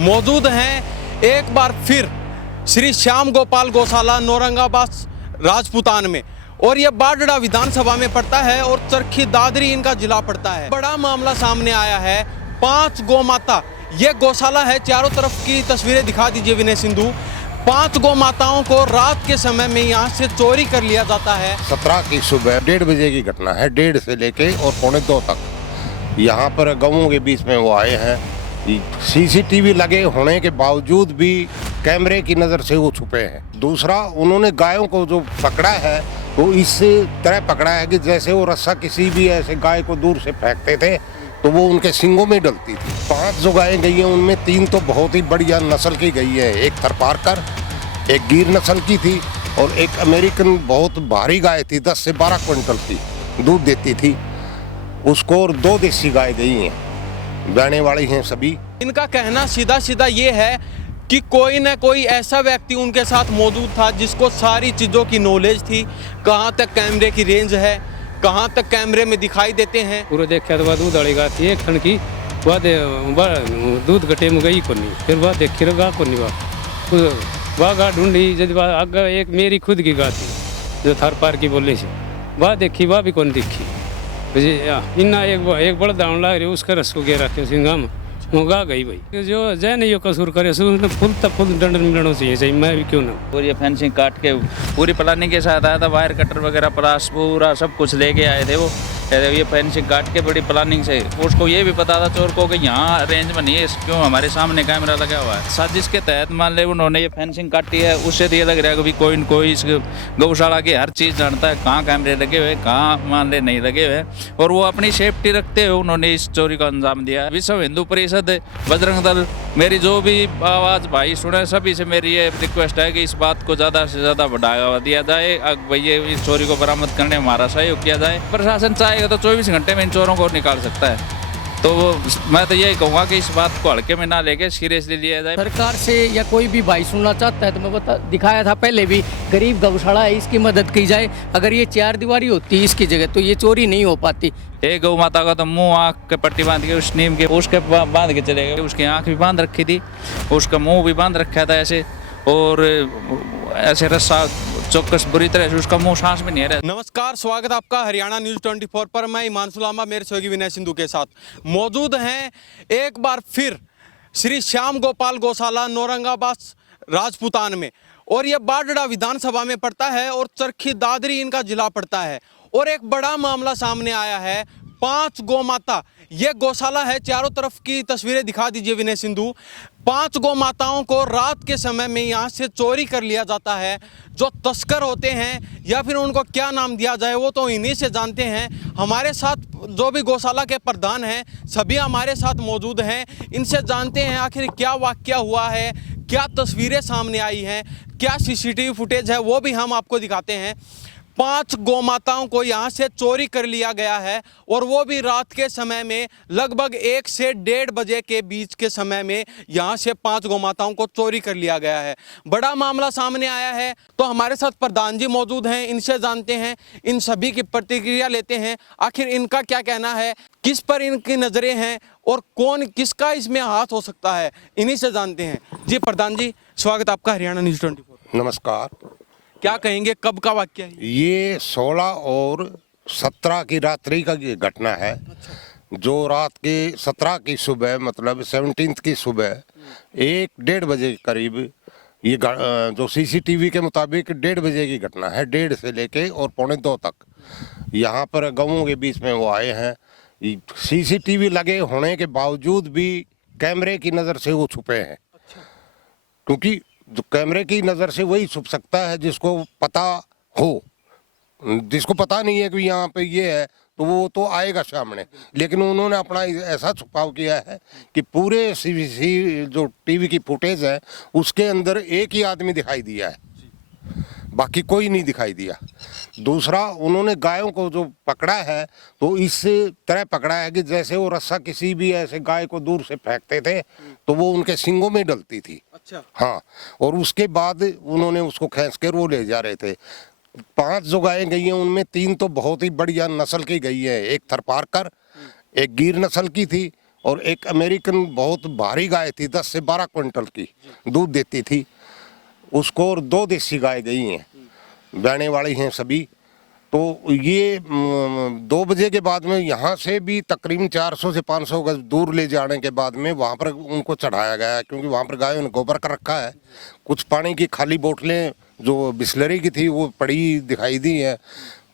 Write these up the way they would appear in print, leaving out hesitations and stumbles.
मौजूद हैं एक बार फिर श्री श्याम गोपाल गौशाला नौरंगाबाद राजपूतान में, और ये बाडड़ा विधानसभा में पड़ता है और चरखी दादरी इनका जिला पड़ता है। बड़ा मामला सामने आया है, 5 गौ माता, ये गौशाला है, चारों तरफ की तस्वीरें दिखा दीजिए विनय सिंधु। 5 गौ माताओं को रात के समय में यहाँ से चोरी कर लिया जाता है। 17 की सुबह 1:30 बजे की घटना है, 1:30 से लेके और 1:45 तक यहाँ पर गौओं के बीच में वो आए हैं। सीसीटीवी लगे होने के बावजूद भी कैमरे की नज़र से वो छुपे हैं। दूसरा, उन्होंने गायों को जो पकड़ा है तो इस तरह पकड़ा है कि जैसे वो रस्सा किसी भी ऐसे गाय को दूर से फेंकते थे तो वो उनके सींगों में डलती थी। 5 जो गायें गई हैं उनमें 3 तो बहुत ही बढ़िया नस्ल की गई है, एक थरपारकर, एक गिर नस्ल की थी और एक अमेरिकन बहुत भारी गाय थी, 10 से 12 क्विंटल की दूध देती थी उसको, और 2 देसी गाय गई हैं, गाने वाली हैं सभी। इनका कहना सीधा सीधा ये है कि कोई ना कोई ऐसा व्यक्ति उनके साथ मौजूद था जिसको सारी चीज़ों की नॉलेज थी, कहाँ तक कैमरे की रेंज है, कहाँ तक कैमरे में दिखाई देते हैं। पूरा देखा तो दूध अड़ी गाती है खन की दूध गटे में गई को नहीं, फिर वह देखी रहा को नहीं, वह गा ढूंढी जब आगे एक मेरी खुद की गा थी जो थर पार की बोले से, वह देखी वह भी कौन दिखी इन्ना एक बड़ा दाउन लाग रही उसका रस को गे रखे सिंगा में गा गई भाई। जो जय नहीं कसूर करे फुल तक फुल दंड मिलना चाहिए, मैं भी क्यों ना। और ये फेंसिंग काट के पूरी प्लानिंग के साथ आया था, वायर कटर वगैरह प्लास पूरा सब कुछ लेके आए थे वो। ये फेंसिंग काट के बड़ी प्लानिंग से, उसको ये भी पता था चोर को कि यहाँ रेंज में नहीं है, क्यों हमारे सामने कैमरा लगा हुआ है। साजिश के तहत मान ले उन्होंने ये फेंसिंग काटी है, उससे तो ये लग रहा है कि कोई न कोई इस गौशाला की हर चीज़ जानता है, कहाँ कैमरे लगे हुए, कहाँ मान ले नहीं लगे हुए, और वो अपनी सेफ्टी रखते हुए उन्होंने इस चोरी को अंजाम दिया। विश्व हिंदू परिषद, बजरंग दल, मेरी जो भी आवाज़ भाई सुने सभी से मेरी ये रिक्वेस्ट है कि इस बात को ज़्यादा से ज़्यादा बढ़ावा दिया जाए, भैया इस चोरी को बरामद करने में हमारा सहयोग किया जाए। प्रशासन चाहेगा तो 24 घंटे में इन चोरों को निकाल सकता है। तो मैं तो यही कहूँगा कि इस बात को हल्के में ना लेके सीरियसली लिया जाए। सरकार से या कोई भी भाई सुनना चाहता है तो मैं दिखाया था पहले भी, गरीब गौशाला है, इसकी मदद की जाए। अगर ये 4 दीवारी होती इसकी जगह तो ये चोरी नहीं हो पाती। एक गौ माता का तो मुंह आँख के पट्टी बांध के उस नीम के उसके बांध के चले गए, उसकी आँख भी बांध रखी थी, उसका मुंह भी बांध रखा था ऐसे, और ऐसे रस्सा चौकस बुरी तरह से उसका मुंह सांस में नहीं रहा। नमस्कार, स्वागत आपका हरियाणा न्यूज़ 24 पर। मैं ईमान सुलामा मेरे सहयोगी विनय सिंधु के साथ मौजूद हैं एक बार फिर श्री श्याम गोपाल गौशाला नौरंगाबाद राजपूतान में, और ये बाडड़ा विधानसभा में पड़ता है और चरखी दादरी इनका जिला पड़ता है। और एक बड़ा मामला सामने आया है, 5 गौ माता, ये गौशाला है, चारों तरफ की तस्वीरें दिखा दीजिए विनय सिंधु। 5 गौ माताओं को रात के समय में यहाँ से चोरी कर लिया जाता है। जो तस्कर होते हैं या फिर उनको क्या नाम दिया जाए वो तो इन्हीं से जानते हैं। हमारे साथ जो भी गौशाला के प्रधान हैं सभी हमारे साथ मौजूद हैं, इनसे जानते हैं आखिर क्या वाकया हुआ है, क्या तस्वीरें सामने आई हैं, क्या सीसीटीवी फुटेज है, वो भी हम आपको दिखाते हैं। 5 गौ माताओं को यहाँ से चोरी कर लिया गया है, और वो भी रात के समय में, लगभग 1 से 1:30 बजे के बीच के समय में यहाँ से 5 गौ माताओं को चोरी कर लिया गया है। बड़ा मामला सामने आया है, तो हमारे साथ प्रधान जी मौजूद हैं, इनसे जानते हैं, इन सभी की प्रतिक्रिया लेते हैं, आखिर इनका क्या कहना है, किस पर इनकी नज़रें हैं और कौन किसका इसमें हाथ हो सकता है, इन्हीं से जानते हैं। जी प्रधान जी, स्वागत आपका हरियाणा न्यूज़ 24। नमस्कार। क्या कहेंगे, कब का वाकया है ये? 16 और 17 की रात्रि का ये घटना है। जो रात के 17 की सुबह, मतलब 17 की सुबह 1:30 बजे के करीब, ये जो सीसीटीवी के मुताबिक 1:30 बजे की घटना है, 1:30 से लेके और 1:45 तक यहाँ पर गौओं के बीच में वो आए हैं। सीसीटीवी लगे होने के बावजूद भी कैमरे की नज़र से वो छुपे हैं, क्योंकि जो कैमरे की नज़र से वही छुप सकता है जिसको पता हो। जिसको पता नहीं है कि यहाँ पे ये है तो वो तो आएगा सामने, लेकिन उन्होंने अपना ऐसा छुपाव किया है कि पूरे जो टीवी की फुटेज है उसके अंदर एक ही आदमी दिखाई दिया है, बाकी कोई नहीं दिखाई दिया। दूसरा, उन्होंने गायों को जो पकड़ा है तो इस तरह पकड़ा है कि जैसे वो रस्सा किसी भी ऐसे गाय को दूर से फेंकते थे तो वो उनके सींगों में डलती थी। अच्छा। हाँ, और उसके बाद उन्होंने उसको खींच कर वो ले जा रहे थे। 5 जो गायें गई हैं उनमें 3 तो बहुत ही बढ़िया नस्ल की गई है, एक थरपारकर, एक गिर नस्ल की थी और एक अमेरिकन बहुत भारी गाय थी, 10 से 12 क्विंटल की दूध देती थी उसको, और 2 देसी गाय गई हैं, बहने वाली हैं सभी। तो ये 2 बजे के बाद में यहाँ से भी तकरीबन 400 से 500 गज दूर ले जाने के बाद में वहाँ पर उनको चढ़ाया गया है, क्योंकि वहाँ पर गायों ने गोबर कर रखा है। कुछ पानी की खाली बोतलें जो बिस्लरी की थी वो पड़ी दिखाई दी है।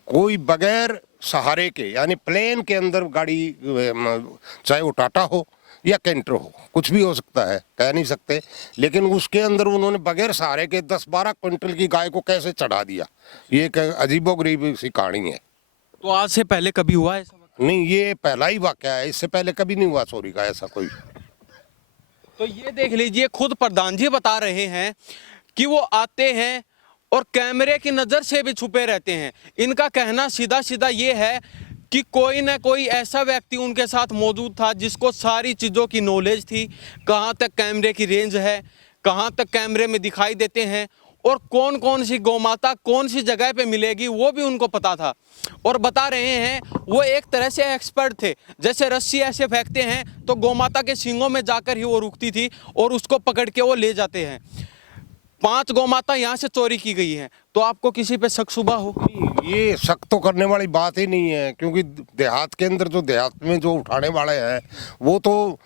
कोई बगैर सहारे के, यानी प्लेन के अंदर गाड़ी, चाहे वो टाटा हो या कैंटर हो, कुछ भी हो सकता है, कह नहीं सकते, लेकिन उसके अंदर उन्होंने बगैर सहारे के 10-12 क्विंटल की गाय को कैसे चढ़ा दिया, ये एक अजीबोगरीब सी कहानी है। तो आज से पहले कभी हुआ है ऐसा? नहीं, ये पहला ही वाकया है, इससे पहले कभी नहीं हुआ चोरी का ऐसा कोई। तो ये देख लीजिए, खुद प्रधान जी बता रहे हैं कि वो आते हैं और कैमरे की नज़र से भी छुपे रहते हैं। इनका कहना सीधा सीधा ये है कि कोई ना कोई ऐसा व्यक्ति उनके साथ मौजूद था जिसको सारी चीज़ों की नॉलेज थी, कहाँ तक कैमरे की रेंज है, कहाँ तक कैमरे में दिखाई देते हैं, और कौन कौन सी गौमाता कौन सी जगह पे मिलेगी वो भी उनको पता था। और बता रहे हैं वो एक तरह से एक्सपर्ट थे, जैसे रस्सी ऐसे फेंकते हैं तो गौमाता के सींगों में जाकर ही वो रुकती थी और उसको पकड़ के वो ले जाते हैं। 5 गौमाता यहाँ से चोरी की गई हैं, तो आपको किसी पे शक शुबा हो? ये शक तो करने वाली बात ही नहीं है, क्योंकि देहात के अंदर जो देहात में जो उठाने वाले हैं वो तो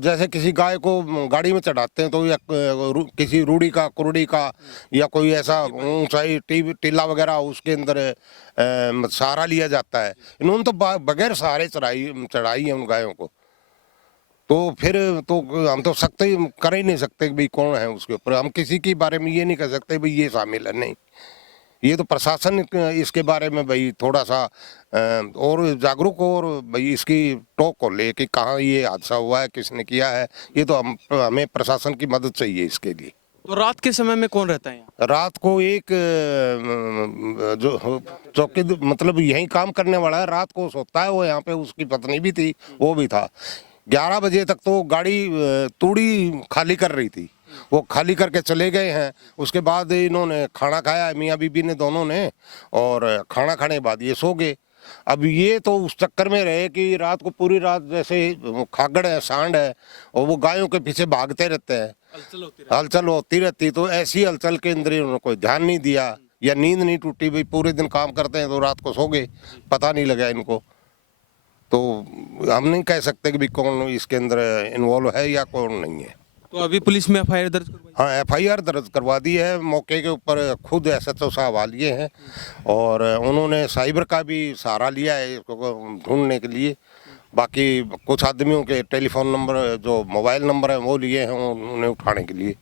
जैसे किसी गाय को गाड़ी में चढ़ाते हैं तो या किसी रूढ़ी का, कुरुड़ी का, या कोई ऐसा ऊंचाई टीला वगैरह उसके अंदर सहारा लिया जाता है। इन्होंने तो बगैर सहारे चढ़ाई है उन गायों को। तो फिर तो हम तो सकते ही कर ही नहीं सकते कि भाई कौन है उसके ऊपर। हम किसी के बारे में ये नहीं कह सकते भाई ये शामिल है, नहीं। ये तो प्रशासन इसके बारे में भाई थोड़ा सा और जागरूक हो, और भाई इसकी टोक को ले कि कहाँ ये हादसा हुआ है, किसने किया है, ये तो हमें प्रशासन की मदद चाहिए इसके लिए। तो रात के समय में कौन रहता है यहाँ? रात को एक जो चौकी मतलब यही काम करने वाला है, रात को सोता है वो यहाँ पे, उसकी पत्नी भी थी, वो भी था। 11 बजे तक तो गाड़ी तूड़ी खाली कर रही थी, वो खाली करके चले गए हैं। उसके बाद इन्होंने खाना खाया, मियाँ बीबी ने दोनों ने, और खाना खाने के बाद ये सो गए। अब ये तो उस चक्कर में रहे कि रात को पूरी रात जैसे खागड़ है, सांड है, और वो गायों के पीछे भागते रहते हैं, हलचल होती रहती। तो ऐसी हलचल के अंदर उन्होंने कोई ध्यान नहीं दिया, या नींद नहीं टूटी, भाई पूरे दिन काम करते हैं तो रात को सो गए, पता नहीं लगा इनको। तो हम नहीं कह सकते कि भी कौन इसके अंदर इन्वॉल्व है या कौन नहीं है। तो अभी पुलिस में एफआईआर दर्ज करवाई? हाँ, एफआईआर दर्ज करवा दी है। मौके के ऊपर खुद एसएचओ साहब आ लिए हैं, और उन्होंने साइबर का भी सहारा लिया है इसको ढूंढने के लिए। बाकी कुछ आदमियों के टेलीफोन नंबर, जो मोबाइल नंबर है वो लिए हैं उन्हें उठाने के लिए।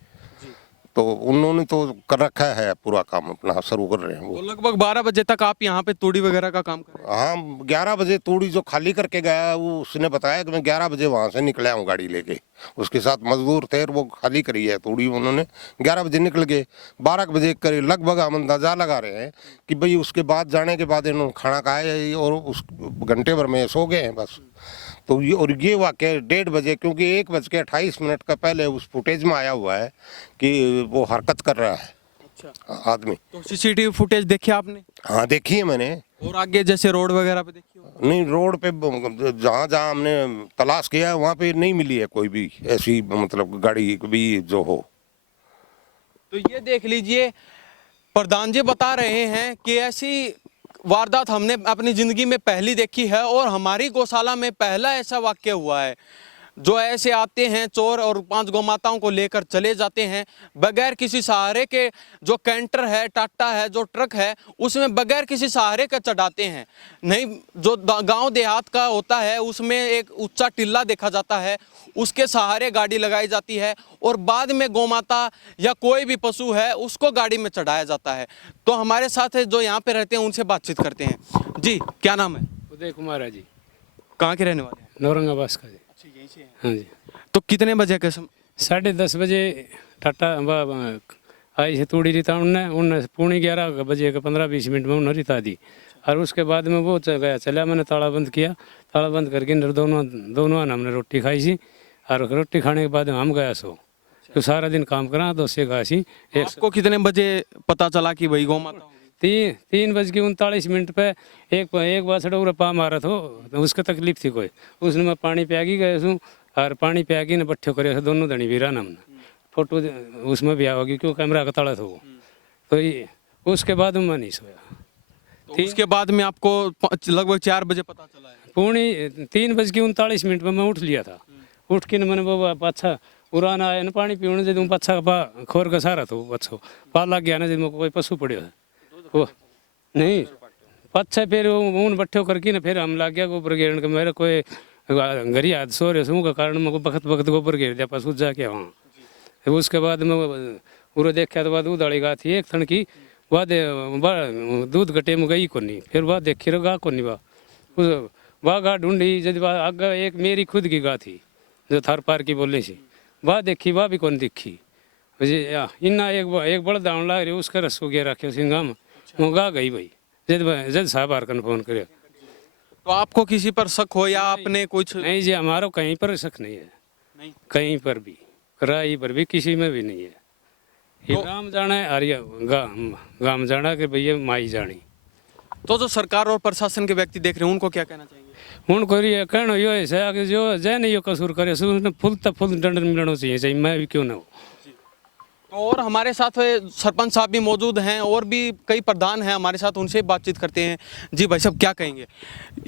तो उन्होंने तो कर रखा है, पूरा काम अपना शुरू कर रहे हैं वो। तो लगभग 12 बजे तक आप यहाँ पे तूड़ी वगैरह का काम कर रहे हैं? हाँ, 11 बजे तूड़ी जो खाली करके गया वो उसने बताया कि मैं 11 बजे वहाँ से निकला हूँ गाड़ी लेके। उसके साथ मजदूर थे, वो खाली करी है तूड़ी उन्होंने, 11 बजे निकल गए। 12 बजे करीब लगभग हम अंदाजा लगा रहे हैं कि भाई उसके बाद जाने के बाद इन्होंने खाना खाया और उस घंटे भर में सो गए हैं बस। तो ये, और ये वाक़या 1:30 बजे, क्योंकि 1:28 का पहले उस फुटेज में आया हुआ है कि वो हरकत कर रहा है। अच्छा, आदमी। तो सीसीटीवी फुटेज देखी आपने? हाँ, देखी है मैंने। और आगे जैसे रोड वगैरह पे देखी हो? नहीं, रोड पे जहाँ जहाँ हमने तलाश किया है वहाँ पे नहीं मिली है कोई भी ऐसी मतलब गाड़ी भी जो हो। तो ये देख लीजिए, प्रधान जी बता रहे हैं कि ऐसी वारदात हमने अपनी ज़िंदगी में पहली देखी है, और हमारी गौशाला में पहला ऐसा वाक्य हुआ है। जो ऐसे आते हैं चोर और 5 गौमाताओं को लेकर चले जाते हैं बगैर किसी सहारे के। जो कैंटर है, टाटा है, जो ट्रक है, उसमें बगैर किसी सहारे के चढ़ाते हैं। नहीं, जो गांव देहात का होता है उसमें एक ऊंचा टिल्ला देखा जाता है, उसके सहारे गाड़ी लगाई जाती है, और बाद में गौमाता या कोई भी पशु है उसको गाड़ी में चढ़ाया जाता है। तो हमारे साथ है जो यहाँ पे रहते हैं, उनसे बातचीत करते हैं। जी, क्या नाम है? उदय कुमार है जी। कहाँ के रहने वाले हैं? नौरंगाबाद का जी। यहीं से हैं। हाँ जी। तो कितने बजे के समय? 10:30 बजे टाटा आई है तूड़ी रिता उनने 11:15 बजे के 15-20 मिनट में उन्होंने रिता दी। और उसके बाद में वो गया चला, मैंने ताला बंद किया, ताला बंद करके दोनों हमने रोटी खाई सी, और रोटी खाने के बाद हम गया सो। तो सारा दिन काम करा तो उससे गया सी। आपको कितने बजे पता चला कि भाई गौ माता? 3:39 पे एक बाछड़ा उरा पा मारा थो, तो उसका तकलीफ थी कोई, उसने मैं पानी प्यागी गए हूँ और पानी प्यागी ने बट्ठे करे दोनों धनी वीरा नाम फोटो उसमें भी आओगी क्यों कैमरा का तड़ा था वो। तो ये उसके बाद मैं नहीं सोया। तो उसके बाद में आपको लगभग 4 बजे पता चला है? 3:39 पे मैं उठ लिया था। उठ के मैंने बाबा पाछा उड़ान आया ना पानी पीने जब पाछा पा खोर का सारा था पाछो पा लग गया ना जब कोई पशु पड़े वो नहीं पाछा फिर ऊन बट्ठे करके ना फिर हम लग गया गोबर गिरने के मेरे कोई घरी हाथ सो रहे का कारण मेरे को बखत बखत गोबर गिर दिया पशु जाके वहाँ। उसके बाद मैं पूरा देखा तो बाद उदाड़ी गा थी एक थन की बाद दूध गटे में गई को नहीं फिर बाद देखी रहा गा को नहीं वाह गा ढूंढी जब आगे एक मेरी खुद की गा थी जो थार पार की बोलने से वाह देखी वाह भी कौन दिखी इन्ना एक बड़ा दाउन लाग रही उसका रस को गया रखे सिंगा में वो गा गई भाई जज साहब आर फोन करे। तो आपको किसी पर शक हो या आपने कुछ? नहीं जी हमारा कहीं पर शक नहीं है, नहीं कहीं पर भी कराई पर भी किसी में भी नहीं है। ये गांव जाना है आर्य गांव जाना कि भैया माई जानी। तो जो सरकार और प्रशासन के व्यक्ति देख रहे हैं उनको क्या कहना चाहेंगे? उनको ये कहना यो है कि जो जय नहीं यो कसूर करे उसने फुल दंड मिलना चाहिए मैं भी क्यों ना हो। तो और हमारे साथ सरपंच साहब भी मौजूद हैं और भी कई प्रधान हैं हमारे साथ, उनसे बातचीत करते हैं। जी भाई साहब क्या कहेंगे?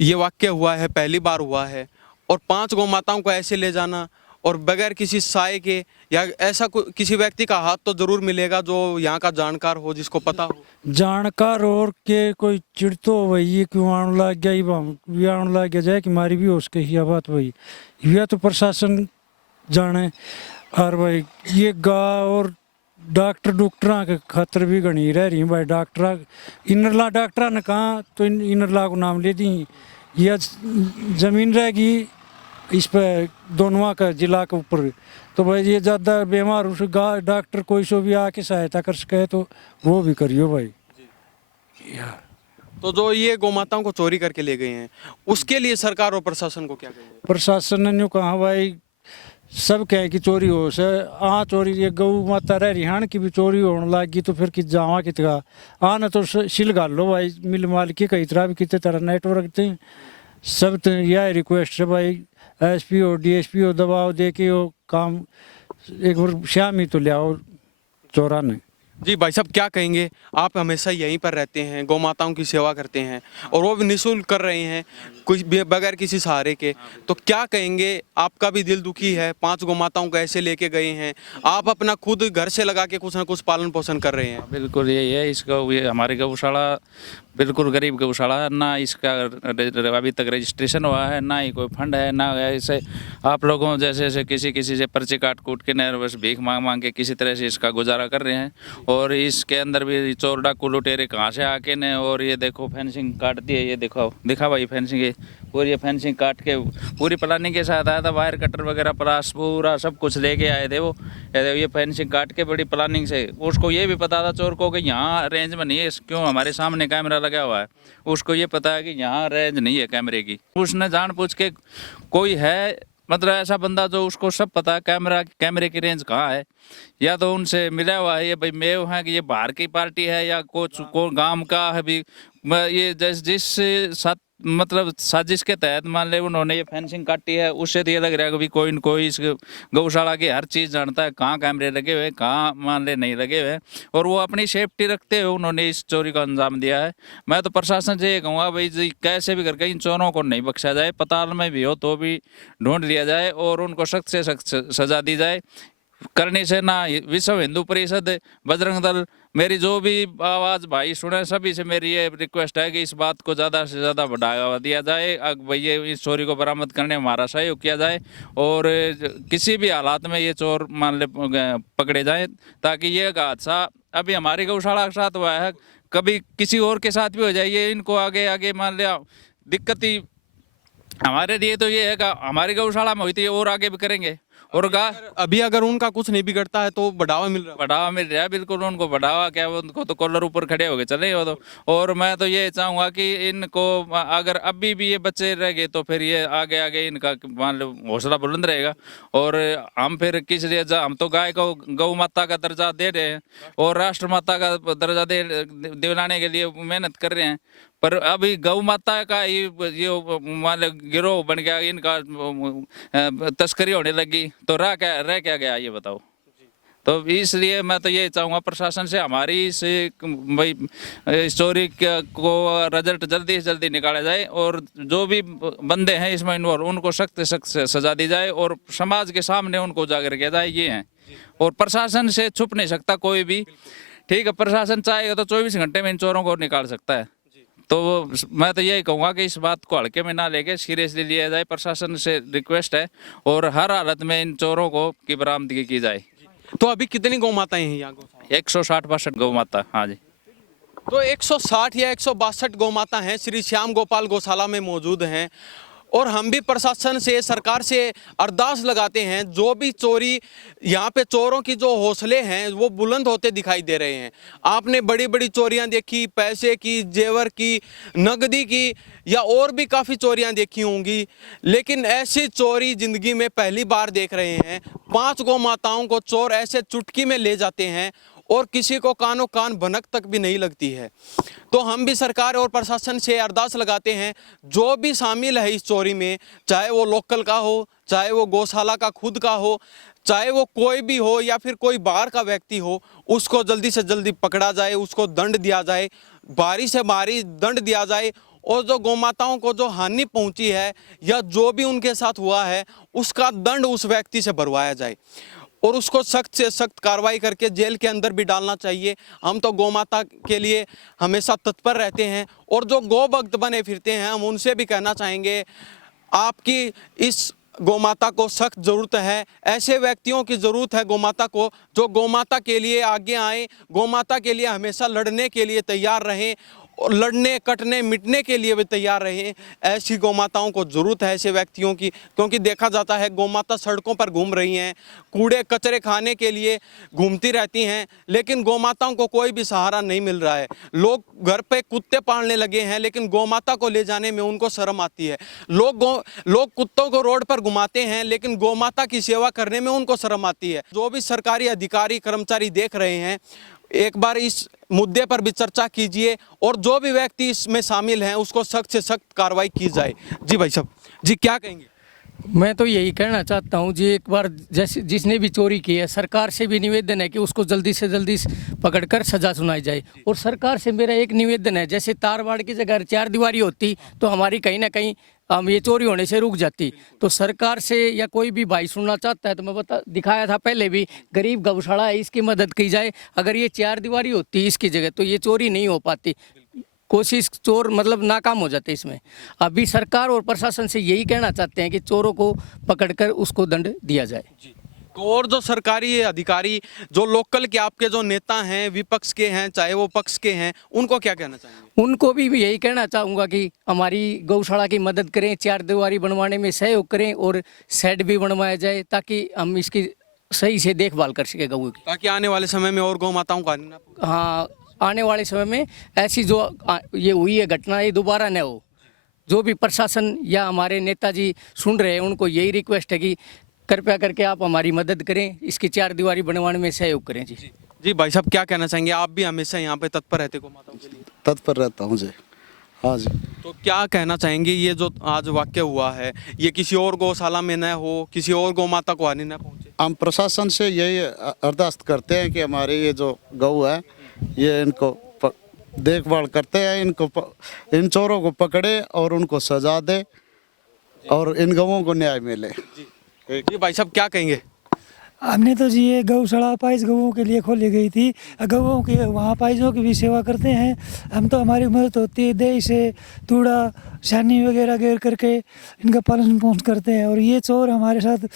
ये वाक्य हुआ है, पहली बार हुआ है और 5 गौ माताओं को ऐसे ले जाना और बगैर किसी साय के या ऐसा किसी व्यक्ति का हाथ तो जरूर मिलेगा जो यहाँ का जानकार हो, जिसको पता हो। जानकार और के कोई चिड़तो वही क्यों आने लग गया ये आने लग गया जाए कि मारी भी हो उसके ही बात वही यह तो प्रशासन जाने। और भाई ये गा और डॉक्टर के खतर भी गणी रह रही भाई। डॉक्टर इनरला डॉक्टर ने कहा तो इनरला को नाम ले दी। यह जमीन रहेगी इस पर दोनों का जिला के ऊपर, तो भाई ये ज़्यादा बीमार उस डॉक्टर कोई सो भी आके सहायता कर सके तो वो भी करियो भाई। तो जो ये गौ माताओं को चोरी करके ले गए हैं उसके लिए सरकार और प्रशासन को क्या कहेंगे? प्रशासन ने यूँ कहा भाई सब कहे कि चोरी हो से चोरी ये गौ माता रह रिहान की भी चोरी होने लगी तो फिर कि जावा कि आना तो शिल गाल लो भाई मिल माल की कई तरह भी कितने तरह नेटवर्क थे सब। तो यह रिक्वेस्ट है भाई SP हो DSP हो दबाव दे के वो काम एक बार शाम ही तो ले आओ चोरा ने। जी भाई साहब क्या कहेंगे? आप हमेशा यहीं पर रहते हैं, गौ माताओं की सेवा करते हैं और वो भी निःशुल्क कर रहे हैं कुछ बगैर किसी सहारे के, तो क्या कहेंगे? आपका भी दिल दुखी है, 5 गौ माताओं को ऐसे लेके गए हैं, आप अपना खुद घर से लगा के कुछ ना कुछ पालन पोषण कर रहे हैं। बिल्कुल यही है इसका, ये हमारी गौशाला बिल्कुल गरीब गौशाला है, ना इसका अभी तक रजिस्ट्रेशन हुआ है, ना ही कोई फंड है, ना ऐसे आप लोगों जैसे किसी से पर्ची काट कूट के न बस भीख मांग के किसी तरह से इसका गुजारा कर रहे हैं। और इसके अंदर भी चोर डाकू लुटेरे कहाँ से आके ने, और ये देखो फेंसिंग काट दी है, ये दिखा भाई फेंसिंग, और ये फेंसिंग काट के पूरी प्लानिंग के साथ आया था, वायर कटर वगैरह प्लास पूरा सब कुछ लेके आए थे वो। ये फेंसिंग काट के बड़ी प्लानिंग से, उसको ये भी पता था चोर को कि यहाँ रेंज में नहीं है, क्यों हमारे सामने कैमरा लगा हुआ है, उसको ये पता है कि यहाँ रेंज नहीं है कैमरे की। उसने जान पूछ के कोई है मतलब ऐसा बंदा जो उसको सब पता है कैमरे की रेंज कहाँ है, या तो उनसे मिला हुआ है ये भाई मेव है कि ये बाहर की पार्टी है या को गांव का है भी, ये जिस साथ मतलब साजिश के तहत मान ले उन्होंने ये फेंसिंग काटी है, उससे तो ये लग रहा है कि भी कोई न कोई इस गौशाला की हर चीज़ जानता है, कहाँ कैमरे लगे हुए कहाँ मान ले नहीं लगे हुए, और वो अपनी सेफ्टी रखते हुए उन्होंने इस चोरी को अंजाम दिया है। मैं तो प्रशासन से ये कहूँगा भाई जी कैसे भी करके इन चोरों को नहीं बख्शा जाए, पताल में भी हो तो भी ढूंढ लिया जाए और उनको सख्त से सख्त सजा दी जाए। करने से ना विश्व हिंदू परिषद, बजरंग दल, मेरी जो भी आवाज़ भाई सुने सभी से मेरी ये रिक्वेस्ट है कि इस बात को ज़्यादा से ज़्यादा बढ़ावा दिया जाए, भैया इस चोरी को बरामद करने में हमारा सहयोग किया जाए और किसी भी हालात में ये चोर मान ले पकड़े जाए, ताकि ये हादसा अभी हमारी गौशाला के साथ हुआ है कभी किसी और के साथ भी हो जाए, ये इनको आगे मान लिया दिक्कत ही हमारे लिए तो ये है कि हमारी गौशाला में हुई थी और आगे भी करेंगे और गाय अभी अगर उनका कुछ नहीं बिगड़ता है तो बढ़ावा मिल रहा है। बढ़ावा मिल रहा है, बिल्कुल उनको बढ़ावा क्या, उनको तो कॉलर ऊपर खड़े हो गए चले वो तो। और मैं तो ये चाहूँगा कि इनको अगर अभी भी ये बच्चे रह गए तो फिर ये आगे आगे इनका मान लो हौसला बुलंद रहेगा। और हम फिर किस लिए हम तो गाय को गौ माता का दर्जा दे रहे हैं और राष्ट्र माता का दर्जा दिलाने के लिए मेहनत कर रहे हैं, पर अभी गौ माता का ही ये मान लो गिरोह बन गया, इनका तस्करी होने लगी तो रह क्या गया ये बताओ। तो इसलिए मैं तो ये चाहूँगा प्रशासन से हमारी से भाई इस चोरी को रिजल्ट जल्दी से जल्दी निकाला जाए और जो भी बंदे हैं इसमें इन्वॉल्व उनको सख्त से सख्त सजा दी जाए और समाज के सामने उनको उजागर किया जाए, ये है। और प्रशासन से छुप नहीं सकता कोई भी, ठीक है, प्रशासन चाहेगा तो 24 घंटे में इन चोरों को निकाल सकता है। तो मैं तो यही कहूँगा कि इस बात को हल्के में ना लेके सीरियसली लिया जाए, प्रशासन से रिक्वेस्ट है, और हर हालत में इन चोरों को की बरामदगी की जाए। तो अभी कितनी गौ माताएं हैं यहाँ गौशाला? 160-62 गौ माता, हाँ जी। तो 160 या 162 गौ माता हैं श्री श्याम गोपाल गौशाला में मौजूद हैं। और हम भी प्रशासन से, सरकार से अरदास लगाते हैं, जो भी चोरी यहाँ पे चोरों की जो हौसले हैं वो बुलंद होते दिखाई दे रहे हैं। आपने बड़ी बड़ी चोरियाँ देखी, पैसे की, जेवर की, नकदी की, या और भी काफ़ी चोरियाँ देखी होंगी, लेकिन ऐसी चोरी ज़िंदगी में पहली बार देख रहे हैं। 5 गौ माताओं को चोर ऐसे चुटकी में ले जाते हैं और किसी को कानों कान भनक तक भी नहीं लगती है। तो हम भी सरकार और प्रशासन से अरदास लगाते हैं, जो भी शामिल है इस चोरी में, चाहे वो लोकल का हो, चाहे वो गौशाला का खुद का हो, चाहे वो कोई भी हो या फिर कोई बाहर का व्यक्ति हो, उसको जल्दी से जल्दी पकड़ा जाए, उसको दंड दिया जाए, भारी से भारी दंड दिया जाए। और जो गौमाताओं को जो हानि पहुंची है या जो भी उनके साथ हुआ है उसका दंड उस व्यक्ति से भरवाया जाए और उसको सख्त से सख्त कार्रवाई करके जेल के अंदर भी डालना चाहिए। हम तो गौ माता के लिए हमेशा तत्पर रहते हैं और जो गौ भक्त बने फिरते हैं हम उनसे भी कहना चाहेंगे, आपकी इस गौ माता को सख्त ज़रूरत है। ऐसे व्यक्तियों की ज़रूरत है गौ माता को, जो गौ माता के लिए आगे आएँ, गौ माता के लिए हमेशा लड़ने के लिए तैयार रहें और लड़ने कटने मिटने के लिए भी तैयार रहें। ऐसी गौ माताओं को ज़रूरत है, ऐसे व्यक्तियों की, क्योंकि देखा जाता है गौ माता सड़कों पर घूम रही हैं, कूड़े कचरे खाने के लिए घूमती रहती हैं, लेकिन गौ माताओं को कोई भी सहारा नहीं मिल रहा है। लोग घर पे कुत्ते पालने लगे हैं, लेकिन गौ माता को ले जाने में उनको शर्म आती है। लोग कुत्तों को रोड पर घुमाते हैं, लेकिन गौ माता की सेवा करने में उनको शर्म आती है। जो भी सरकारी अधिकारी कर्मचारी देख रहे हैं, एक बार इस मुद्दे पर भी चर्चा कीजिए और जो भी व्यक्ति इसमें शामिल हैं उसको सख्त से सख्त कार्रवाई की जाए। जी भाई साहब, जी क्या कहेंगे? मैं तो यही कहना चाहता हूँ जी, एक बार जैसे जिसने भी चोरी की है, सरकार से भी निवेदन है कि उसको जल्दी से जल्दी पकड़कर सजा सुनाई जाए। और सरकार से मेरा एक निवेदन है, जैसे तारवाड़ की जगह 4 दीवारी होती तो हमारी कहीं ना कहीं ये चोरी होने से रुक जाती। तो सरकार से या कोई भी भाई सुनना चाहता है तो मैं दिखाया था पहले भी, गरीब गौशाला है, इसकी मदद की जाए। अगर ये 4 दीवारी होती इसकी जगह तो ये चोरी नहीं हो पाती, कोशिश चोर मतलब नाकाम हो जाते इसमें। अभी सरकार और प्रशासन से यही कहना चाहते हैं कि चोरों को पकड़कर उसको दंड दिया जाए। और जो सरकारी अधिकारी, जो लोकल के आपके जो नेता हैं, विपक्ष के हैं चाहे वो पक्ष के हैं, उनको क्या कहना चाहेंगे? उनको भी यही कहना चाहूँगा कि हमारी गौशाला की मदद करें, 4 दीवारी बनवाने में सहयोग करें और शेड भी बनवाया जाए ताकि हम इसकी सही से देखभाल कर सके गऊ की, ताकि आने वाले समय में और गौ माताओं का हानि ना पहुंचे। हाँ, आने वाले समय में ऐसी जो ये हुई है घटना ये दोबारा न हो। जो भी प्रशासन या हमारे नेताजी सुन रहे हैं उनको यही रिक्वेस्ट है कि कृपया करके आप हमारी मदद करें, इसकी 4 दीवारी बनवाने में सहयोग करें। जी भाई साहब क्या कहना चाहेंगे? आप भी हमेशा यहाँ पे तत्पर रहते गौ माताओं के लिए? तत्पर रहता हूँ जी, हाँ जी। तो क्या कहना चाहेंगे, ये जो आज वाक्य हुआ है ये किसी और गौशाला में न हो, किसी और गौ माता को हानि न पहुँचे? हम प्रशासन से यही अरदास करते हैं कि हमारे ये जो गऊ है ये इनको देखभाल करते हैं, इन चोरों को पकड़े और उनको सजा दे और इन गऊओं को न्याय मिले। जी भाई साहब क्या कहेंगे? हमने तो जी ये गौशाला अपाहिज गऊओं के लिए खोली गई थी। गऊओं की वहाँ अपाहिजों की भी सेवा करते हैं हम। तो हमारी मदद होती है, दही से तूड़ा छानी वगैरह घेर करके इनका पालन पोषण करते हैं। और ये चोर हमारे साथ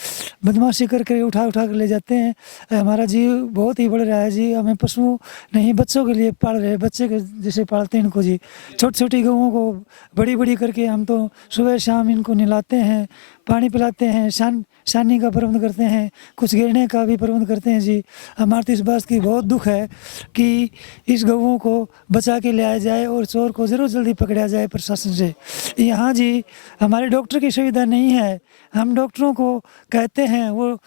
बदमाशी करके उठा कर ले जाते हैं। हमारा जीव बहुत ही बढ़ रहा है जी। हमें पशुओं नहीं, बच्चों के लिए पाल रहे हैं, बच्चे के जैसे पालते हैं इनको जी। छोटी छोटी गऊओं को बड़ी करके हम तो सुबह शाम इनको नहलाते हैं, पानी पिलाते हैं, छानी का प्रबंध करते हैं, कुछ घेरने का भी प्रबंध करते हैं जी। हमारे तो इस बात की बहुत दुख है कि इस गौओं को बचा के लाया जाए और चोर को ज़रूर जल्दी पकड़ा जाए प्रशासन से। यहाँ जी हमारे डॉक्टर की सुविधा नहीं है, हम डॉक्टरों को कहते हैं, वो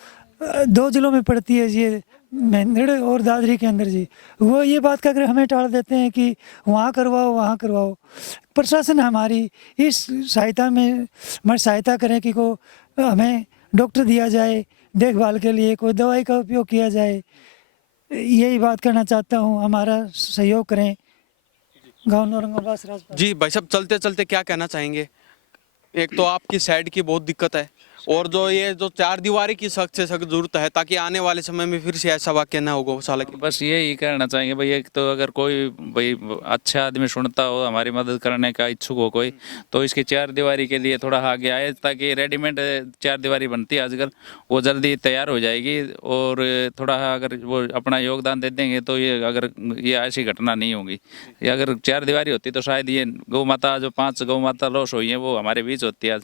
2 जिलों में पड़ती है जी, मेंढड़ और दादरी के अंदर जी, वो ये बात कहकर हमें टाल देते हैं कि वहाँ करवाओ वहाँ करवाओ। प्रशासन हमारी इस सहायता में हमारी सहायता करें कि को हमें डॉक्टर दिया जाए, देखभाल के लिए कोई दवाई का उपयोग किया जाए, यही बात कहना चाहता हूँ, हमारा सहयोग करें। गाँव नौरंगाबाद राजपाल। जी भाई साहब, चलते चलते क्या कहना चाहेंगे? एक तो आपकी साइड की बहुत दिक्कत है, और जो ये जो 4 दीवारी की सख्त से सख्त जरूरत है, ताकि आने वाले समय में फिर से ऐसा वाक्य ना हो गौशाला की। बस यही कहना चाहेंगे भाई, एक तो अगर कोई भाई अच्छा आदमी सुनता हो, हमारी मदद करने का इच्छुक हो कोई, तो इसकी 4 दीवारी के लिए थोड़ा आगे आए, ताकि रेडीमेड 4 दीवारी बनती है आजकल, वो जल्दी तैयार हो जाएगी। और थोड़ा अगर वो अपना योगदान दे देंगे तो ये ऐसी घटना नहीं होगी। ये अगर 4 दीवारी होती तो शायद ये गौ माता जो 5 गौ माता लॉस हुई हैं वो हमारे बीच होती है आज।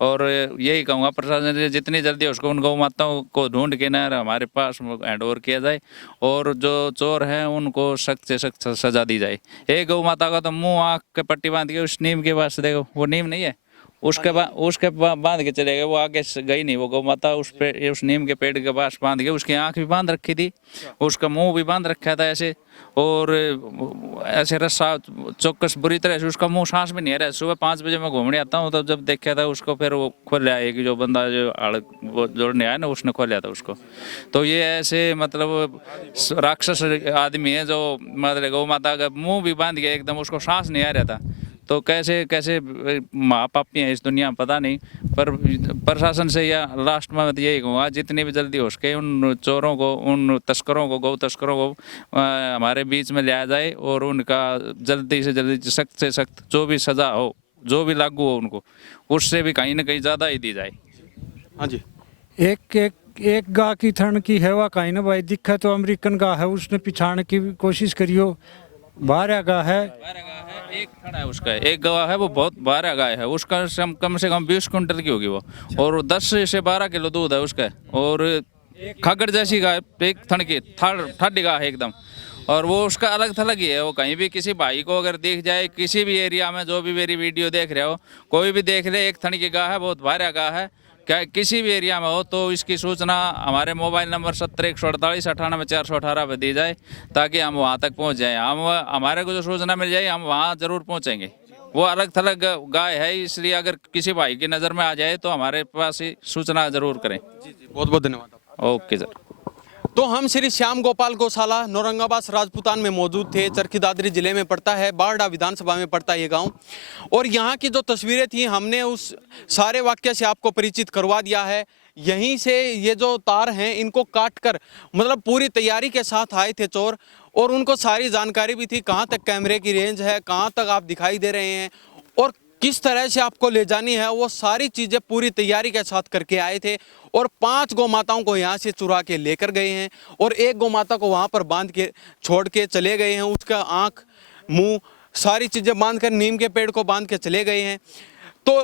और यही कहूँगा प्रशासन से जितनी जल्दी उसको उन गौ माताओं को ढूंढ के ना हमारे पास हैंड ओवर किया जाए, और जो चोर हैं उनको सख्त से सख्त सजा दी जाए। एक गौ माता का तो मुंह आँख के पट्टी बांध के उस नीम के पास, देखो वो नीम नहीं है, उसके बांध के चले गए, वो आगे गई नहीं वो गौ माता, उस नीम के पेड़ के पास बांध के उसकी आँख भी बांध रखी थी, उसका मुंह भी बांध रखा था ऐसे, और ऐसे रस्सा चौकस बुरी तरह से उसका मुंह सांस भी नहीं आ रहा है। सुबह 5 बजे मैं घूमने आता हूँ, तब जब देखा था उसको, फिर वो खोल आया कि जो बंदा जो वो जोड़ने आया ना उसने खोल था उसको। तो ये ऐसे मतलब राक्षस आदमी है जो मतलब गौ माता का मुंह भी बांध गया एकदम, उसको सांस नहीं आ रहा था। तो कैसे कैसे महापापी हैं इस दुनिया में पता नहीं। पर प्रशासन से या लास्ट में यही कहूँगा, जितनी भी जल्दी हो सके उन चोरों को, उन तस्करों को, गौ तस्करों को हमारे बीच में लाया जाए, और उनका जल्दी से जल्दी सख्त से सख्त जो भी सज़ा हो, जो भी लागू हो उनको, उससे भी कहीं ना कहीं ज़्यादा ही दी जाए। हाँ जी। एक गाय की थन की हेवा कहीं ना भाई, दिखा तो अमेरिकन गाय है, उसने पिछाड़ने की कोशिश करियो, बारह गाय है, एक खड़ा है उसका, एक गवाह है वो बहुत 12 गाय है उसका, कम से कम 20 कुंटल की होगी वो, और 10 से 12 किलो दूध है उसका। और खगड़ जैसी गाय, एक थन की ठाडी गाय है एकदम, और वो उसका अलग थलग ही है। वो कहीं भी किसी भाई को अगर दिख जाए किसी भी एरिया में, जो भी मेरी वीडियो देख रहे हो, कोई भी देख ले, एक थन की गाय है, बहुत 12 गाय है, क्या किसी भी एरिया में हो तो इसकी सूचना हमारे मोबाइल नंबर 70 148 98 418 पर दी जाए, ताकि हम वहाँ तक पहुँच जाएँ। हमारे को जो सूचना मिल जाए हम वहाँ ज़रूर पहुँचेंगे। वो अलग थलग गाय है, इसलिए अगर किसी भाई की नज़र में आ जाए तो हमारे पास ही सूचना ज़रूर करें। जी जी, बहुत बहुत धन्यवाद। Okay sir. तो हम श्री श्याम गोपाल गौशाला नौरंगाबाद राजपूतान में मौजूद थे। चरखी दादरी जिले में पड़ता है, बारडा विधानसभा में पड़ता है ये गांव, और यहाँ की जो तस्वीरें थी हमने उस सारे वाक्य से आपको परिचित करवा दिया है। यहीं से ये जो तार हैं इनको काट कर मतलब पूरी तैयारी के साथ आए थे चोर, और उनको सारी जानकारी भी थी कहाँ तक कैमरे की रेंज है, कहाँ तक आप दिखाई दे रहे हैं और किस तरह से आपको ले जानी है, वो सारी चीज़ें पूरी तैयारी के साथ करके आए थे। और 5 गौ माताओं को यहाँ से चुरा के लेकर गए हैं, और एक गौ माता को वहाँ पर बांध के छोड़ के चले गए हैं। उसका आँख मुंह सारी चीज़ें बांध कर नीम के पेड़ को बांध के चले गए हैं। तो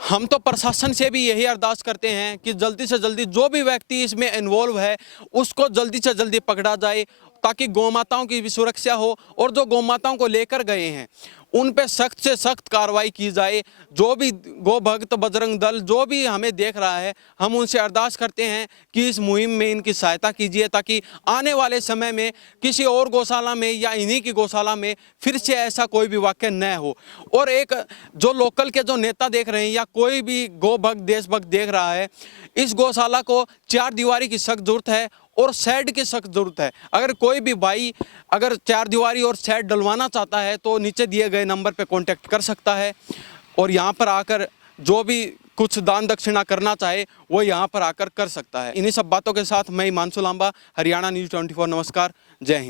हम तो प्रशासन से भी यही अरदास करते हैं कि जल्दी से जल्दी जो भी व्यक्ति इसमें इन्वॉल्व है उसको जल्दी से जल्दी पकड़ा जाए, ताकि गौ माताओं की भी सुरक्षा हो, और जो गौ माताओं को लेकर गए हैं उन पे सख्त से सख्त कार्रवाई की जाए। जो भी गौ भक्त बजरंग दल जो भी हमें देख रहा है, हम उनसे अरदास करते हैं कि इस मुहिम में इनकी सहायता कीजिए, ताकि आने वाले समय में किसी और गौशाला में या इन्हीं की गौशाला में फिर से ऐसा कोई भी वाक़या न हो। और एक जो लोकल के जो नेता देख रहे हैं या कोई भी गौ भक्त देशभक्त देख रहा है, इस गौशाला को 4 दीवारी की सख्त जरूरत है और शेड की सख्त जरूरत है। अगर कोई भी भाई अगर 4 दीवारी और शेड डलवाना चाहता है तो नीचे दिए गए नंबर पे कांटेक्ट कर सकता है, और यहाँ पर आकर जो भी कुछ दान दक्षिणा करना चाहे वो यहाँ पर आकर कर सकता है। इन्हीं सब बातों के साथ मैं हिमांशु लांबा, हरियाणा न्यूज़ 24, नमस्कार, जय हिंद।